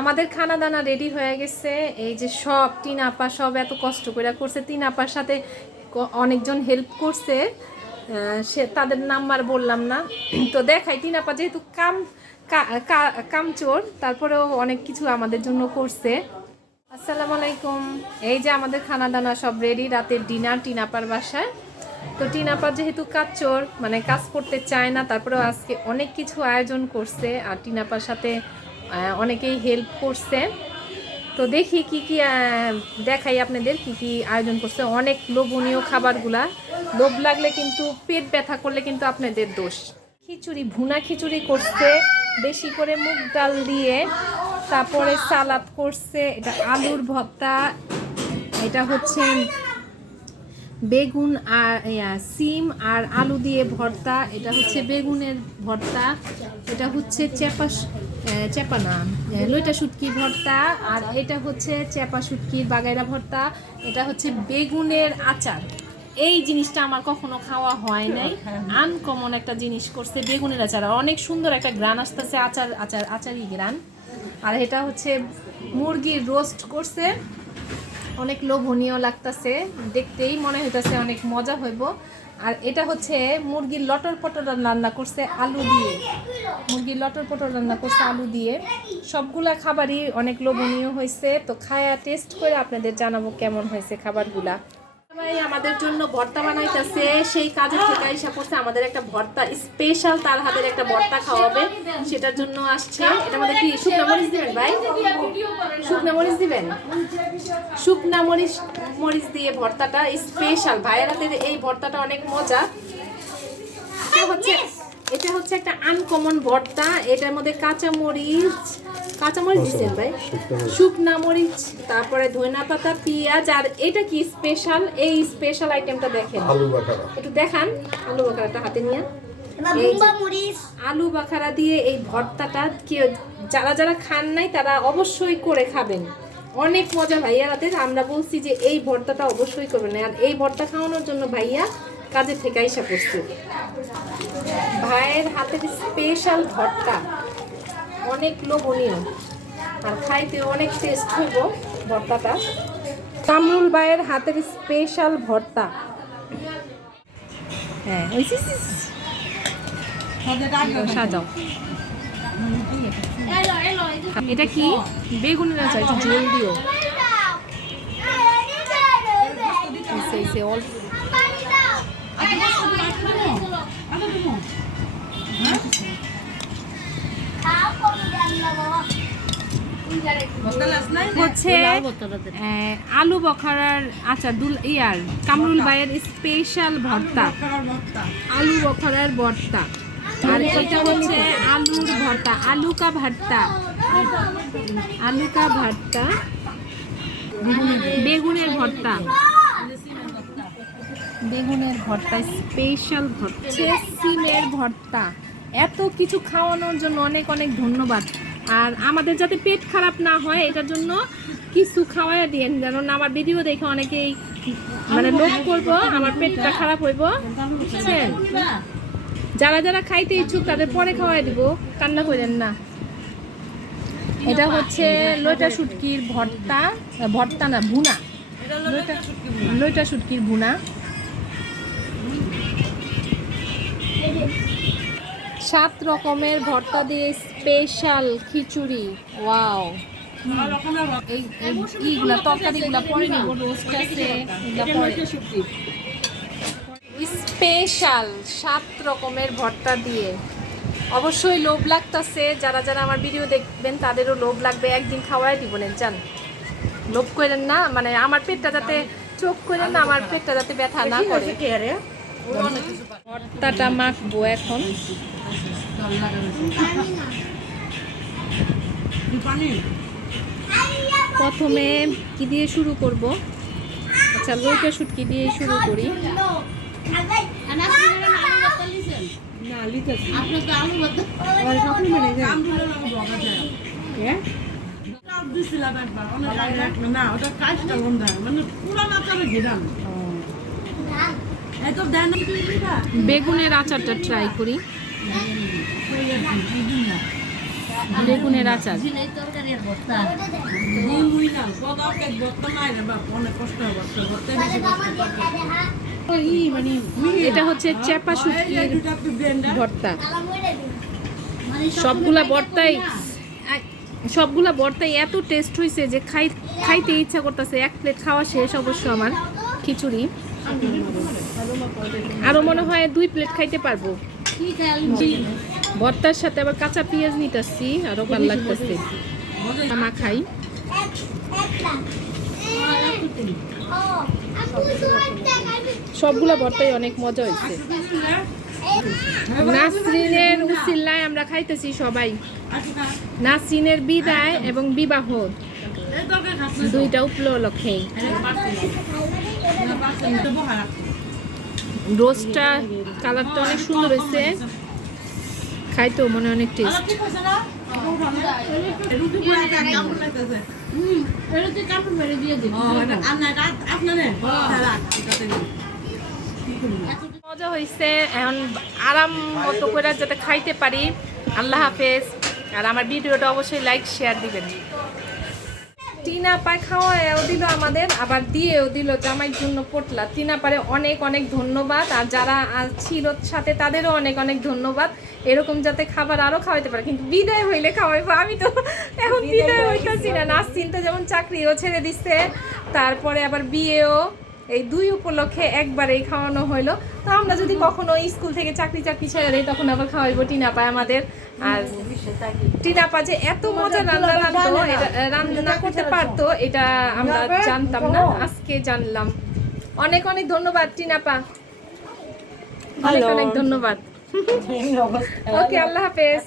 আমাদের খানা দানা রেডি হয়ে গেছে। এই যে সব টিনা আপা সব এত কষ্ট করে করছে। টিনা আপার সাথে অনেকজন হেল্প করছে, সে তাদের নাম্বার বললাম না। তো দেখাই, টিনা আপা যেহেতু কামচোর, তারপরেও অনেক কিছু আমাদের জন্য করছে। আসসালামু আলাইকুম। এই যে আমাদের খানা দানা সব রেডি, রাতের ডিনার টিনা আপার বাসায়। তো টিনা আপা যেহেতু কাজচোর, মানে কাজ করতে চায় না, তারপরেও আজকে অনেক কিছু আয়োজন করছে আর টিনা আপার সাথে অনেকেই হেল্প করছে। তো দেখি কি কি দেখাই আপনাদের কি কি আয়োজন করছে। অনেক লোভনীয় খাবারগুলা, লোভ লাগলে কিন্তু, পেট ব্যথা করলে কিন্তু আপনাদের দোষ। খিচুড়ি, ভুনা খিচুড়ি করছে বেশি করে মুগ ডাল দিয়ে, তারপরে সালাদ করছে, এটা আলুর ভর্তা, এটা হচ্ছে বেগুন আর সিম আর আলু দিয়ে ভর্তা, এটা হচ্ছে বেগুনের ভর্তা, এটা হচ্ছে চেপা না লইটা শুটকি ভর্তা, আর এটা হচ্ছে চেপা শুটকির বাগাইরা ভর্তা, এটা হচ্ছে বেগুনের আচার। এই জিনিসটা আমার কখনো খাওয়া হয় নাই, আনকমন একটা জিনিস করছে বেগুনের আচার, অনেক সুন্দর একটা গ্রান আসতেছে, আচারি গ্রান। আর এটা হচ্ছে মুরগির রোস্ট করছে, অনেক লোভনীয় লাগতেছে, দেখতেই মনে হইতেছে অনেক মজা হইব। আর এটা হচ্ছে মুরগির লটর পটর রান্না করছে আলু দিয়ে, মুরগির লটর পটর রান্না করছে আলু দিয়ে। সবগুলা খাবারই অনেক লোভনীয় হয়েছে। তো খায়া টেস্ট করে আপনাদের জানাবো কেমন হয়েছে খাবারগুলা। সবাই আমাদের জন্য ভর্তা বানাইতেছে, সেই কাজের থেকে আইসা করছে আমাদের একটা ভর্তা স্পেশাল, তার হাতের একটা ভর্তা খাওয়াবে, সেটার জন্য আসছে। এটা আমাদের কি শুকনা মরিচ দিবেন ভাই? শুকনা মরিচ দিবেন? শুকনা মরিচ দিয়ে ভর্তাটা স্পেশাল, ভাইয়ের হাতের এই ভর্তাটা অনেক মজা। এটা হচ্ছে একটা আনকমন ভর্তা, এটার মধ্যে কাঁচামরিচ দিচ্ছেন ভাই, শুকনা মরিচ, তারপরে ধনিয়া পাতা, পেঁয়াজ, আর এটা কি স্পেশাল, এই স্পেশাল আইটেমটা দেখেন, একটু দেখান। আলু বাখারাটা হাতে নিয়ে, আলু বাখারা দিয়ে এই ভর্তাটা যারা যারা খান নাই তারা অবশ্যই করে খাবেন, অনেক মজা ভাইয়ার হাতের। আমরা বলছি যে এই ভর্তাটা অবশ্যই করবেন, আর এই ভর্তা খাওয়ানোর জন্য ভাইয়া কাজের থেকে আইসা করছে। ভাইয়ের হাতের স্পেশাল ভর্তা অনেক লোভনীয়, আর খাইতে অনেক টেস্ট হইব ভর্তাটা। কামরুল ভাইয়ের হাতের স্পেশাল ভর্তা। হ্যাঁ সাজাও। এটা কি বেগুনের আচার, একটু জল দিও। অল্প হচ্ছে আলু বখারার আচার, কামরুল ভাইয়ের স্পেশাল ভর্তা, আলু বখারার ভর্তা। আর এটা হচ্ছে আলুর ভর্তা, আলুকা ভর্তা, বেগুনের ভর্তা, স্পেশাল ভর্তা, সিমের ভর্তা। এত কিছু খাওয়ানোর জন্য অনেক অনেক ধন্যবাদ। আর আমাদের যাতে পেট খারাপ না হয় এটার জন্য কিছু খাওয়াই দিয়েন, কারণ আমার ভিডিও দেখে অনেকেই মানে লোভ করবো, আমার পেটটা খারাপ হইব, বুঝছেন? যারা যারা খাইতে ইচ্ছুক তাদের পরে খাওয়াই দিব, কান্না করেন না। এটা হচ্ছে লইটা শুটকির ভর্তা না ভুনা, লইটা শুটকির ভুনা। 7 রকমের ভর্তা দিয়ে স্পেশাল খিচুড়ি। ওয়াও, এইগুলা তরকারিগুলা পরে নিব, রোস্ট আছে, স্পেশাল 7 রকমের ভর্তা দিয়ে। অবশ্যই লোভ লাগতেছে, যারা যারা আমার ভিডিও দেখবেন তাদেরও লোভ লাগবে, একদিন খাওয়াই দিব না, জান। লোভ করেন না, মানে আমার পেটটা যাতে, চোখ করেন না, আমার পেটটা যাতে ব্যথা না করে। ভর্তাটা মাখবো এখন। প্রথমে কি দিয়ে শুরু করব? আচ্ছা, লইটা শুটকি দিয়ে শুরু করি। বেগুনের আচারটা ট্রাই করি। বেগুনের আচার। এটা হচ্ছে চেপা শুটকির ভর্তা। সবগুলা ভর্তাই এত টেস্ট হয়েছে যে খাইতে ইচ্ছা করতেছে। এক প্লেট খাওয়া শেষ অবশ্য আমার খিচুড়ি, আরো মনে হয় 2 প্লেট খাইতে পারবো। ভর্তার সাথে আবার কাঁচা পেঁয়াজ নিতেছি, আরো ভালো লাগতেছে। মা খাই। সবগুলা ভর্তাই অনেক মজা হয়েছে। নাসরিনের উসিলায় আমরা খাইতেছি সবাই। নাসরিনের বিদায় এবং বিবাহ দুইটা উপলক্ষে। রোস্টটা কালারটা অনেক সুন্দর হয়েছে, খাইতেও মনে অনেক টেস্ট। মজা হয়েছে। এখন আরাম মতো করে যাতে খাইতে পারি। আল্লাহ হাফেজ। আর আমার ভিডিওটা অবশ্যই লাইক শেয়ার দিবেন। টিনা পায় খাওয়াও দিল আমাদের, আবার দিয়েও দিল জামাইয়ের জন্য পোটলা। টিনা পারে অনেক অনেক ধন্যবাদ, আর যারা ছিল সাথে তাদেরও অনেক অনেক ধন্যবাদ। এরকম যাতে খাবার আরও খাওয়াইতে পারে, কিন্তু বিদায় হইলে খাওয়াইবো। আমি তো এখন বিদায় হইতেছি না। নাসরিন তো যেমন চাকরিও ছেড়ে দিচ্ছে, তারপরে আবার বিয়েও, এই 2 উপলক্ষে একবারেই খাওয়ানো হইলো। তো আমরা যদি কখনো স্কুল থেকে চাকরি ছেড়ে দিই তখন আবার খাওয়াইবো টিনা পায় আমাদের। আর টিনা পা যে এত মজা রান্না করতে পারতো এটা আমরা জানতাম না, আজকে জানলাম। অনেক অনেক ধন্যবাদ টিনা পা, অনেক অনেক ধন্যবাদ। ওকে, আল্লাহ হাফেজ।